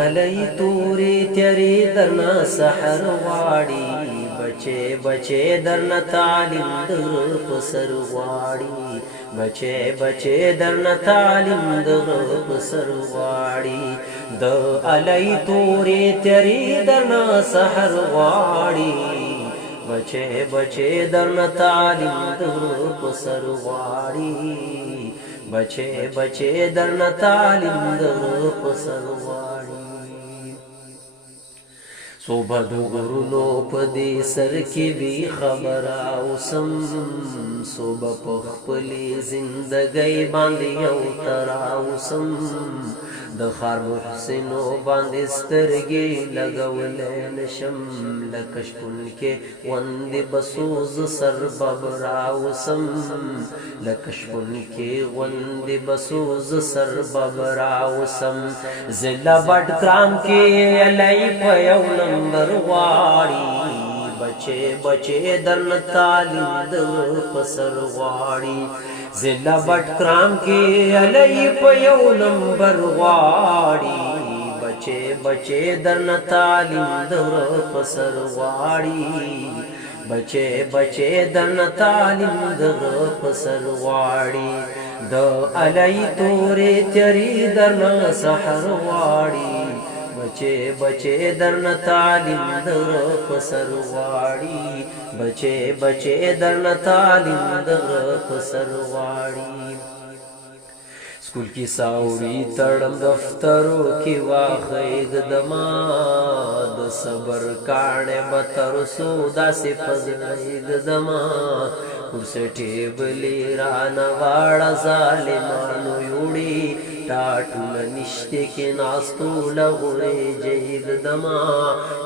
علی توری تیری درنا سحر واړي بچے بچے درنا تعلیم در پسر واړي بچے بچے درنا تعلیم در پسر واړي د علی توری تیری درنا سحر واړي بچے بچے درنا تعلیم در پسر واړي بچے بچے درنا تعلیم در پسر واړي صبح د غرونو په دې سر کې وی خبره اوسم صبح په خپلې زندګۍ باندې یو تر اوسم د خار محسنو باندې سترګې لګولې نشم لکه شپون کې غوندې بسوز سر ببرا اوسم لکه شپون کې غوندې بسوز سر ببرا اوسم زله بټ کرام کې علی په یو نمبر واړي بچے بچے درن تعلیم در پسر واړي زله بټ کرام کې علی په یو نمبر واړي بچے بچے درن تعلیم در پسر واړي بچے بچے درن تعلیم در پسر واړي د علی تورې تیری درن سحر واړي بچے بچے درنا تعلیم در پسر واړي بچے بچے درنا تعلیم در پسر واړي سکول کی ساوری تړم دفترو کی واخید دما د صبر کاڼه بتر سودا سی فزید دما ورسټی بلی ران واړه ظالمانو یوړي ټاټول نشته کې ناستو لغوري جيد دما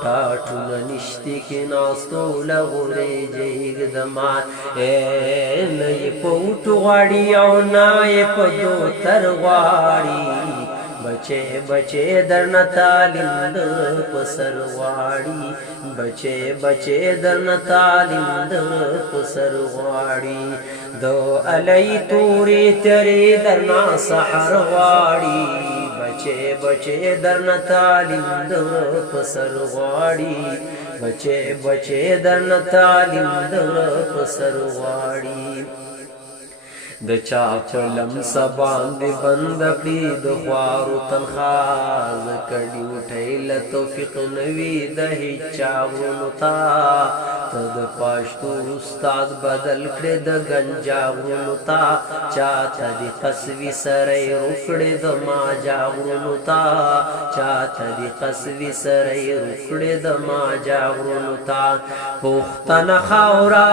ټاټول نشته کې ناستو لغوري جيد دما نه پوټ غاړي او نه په دو تر غاړي بچے بچے درنا تعلیم در پسر واړي بچے بچے درنا تعلیم در پسر واړي دو علی توری تیری درنا سحر واړي بچے بچے درنا تعلیم در پسر واړي بچے بچے درنا تعلیم در پسر واړي د چا چلم سبان دی بند کړي د خوارو تنخواز کړي وټیل توفیق نوی د هیچا ورونو تا ته د پښتو استاد بدل کړي د گنجا ورونو تا چاته دی قصوی سره روکړي د ماجا ورونو تا چاته دی قصوی سره روکړي د ماجا ورونو تا پښتنه خاورا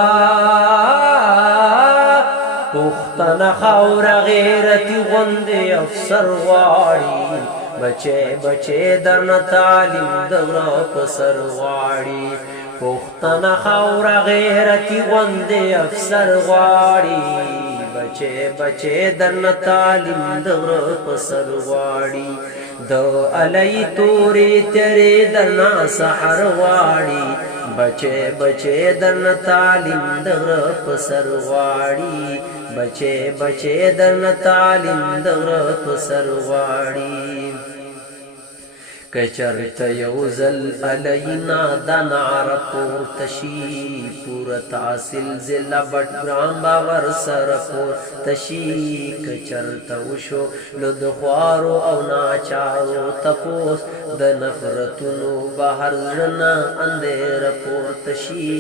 پختن خاور غیرتی غندی افسر واړي بچے بچے درنا تعلیم در پسر واړي پختن خاور غیرتی غندی افسر واړي بچے بچے درنا تعلیم در پسر واړي د علی توری تیری درنا سحر واړي بچے بچے درنا تعلیم در پسر واړي بچے بچے درنا تعلیم در پسر واړي کچرت یوزل علینا دنار پورته شي پورا تحصیل ضلع بټګرام باور سره پورته شي کچرت وشو لو د خوارو او ناچارو تپوس د نفرتونو بهر زړه اندېر پورته شي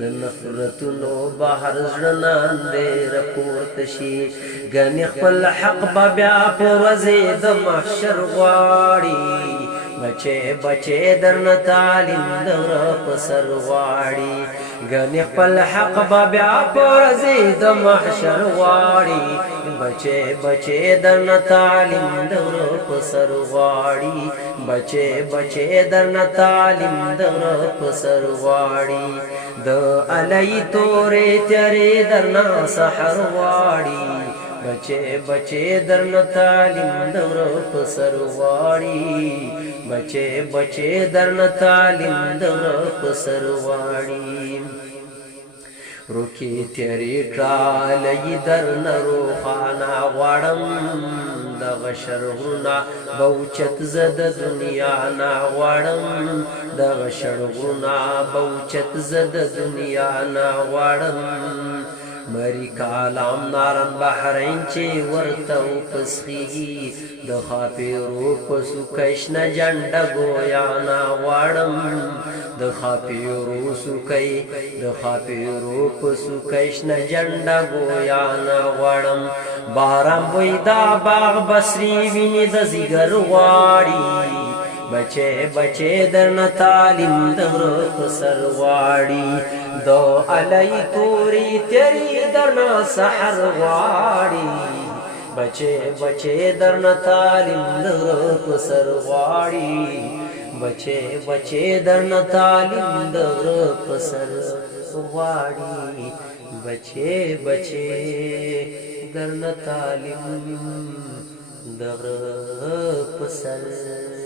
د نفرتونو بهر زړه اندېر پورته شي ګنې خپل حق به بیا په ورځې د محشر غواړي بچے بچے درنا تعلیم در پسر واړي ګنې خپل حق به بیا په ورځې د محشر غواړي بچے بچے درنا تعلیم در پسر غواړي بچے بچے درنا تعلیم در پسر غواړي د علی تورې تیری درنا سحر واړي بچے بچے درنا تعلیم در پسر واړي بچے بچے درنا تعلیم در پسر واړي روکی تیری کرالی در نروخانا غوارم د دغه شرغونه بوچت زد دنیا نا غواړم دغه شرغونه بوچت زد دنیا نا غواړم مری کالام نارن بحرین چې ورته وپسخیږي د خاپیرو په سوکش نه جنډه ګویا نا غواړم د خاپیرو سوکۍ د خاپیرو په سوکش نه جنډه ګویا نا غواړم باران وای دا باغ بصری ویني د زیګر غواړي بچه بچه درنه تعلیم د غره په سر غواړي دو علی توری تیری درنه سحر غواړي بچه بچه درنه تعلیم د غره په سر غواړي بچه بچه درنه تعلیم د غره په سر غواړي بچه بچه درنه تعلیم د غره په سر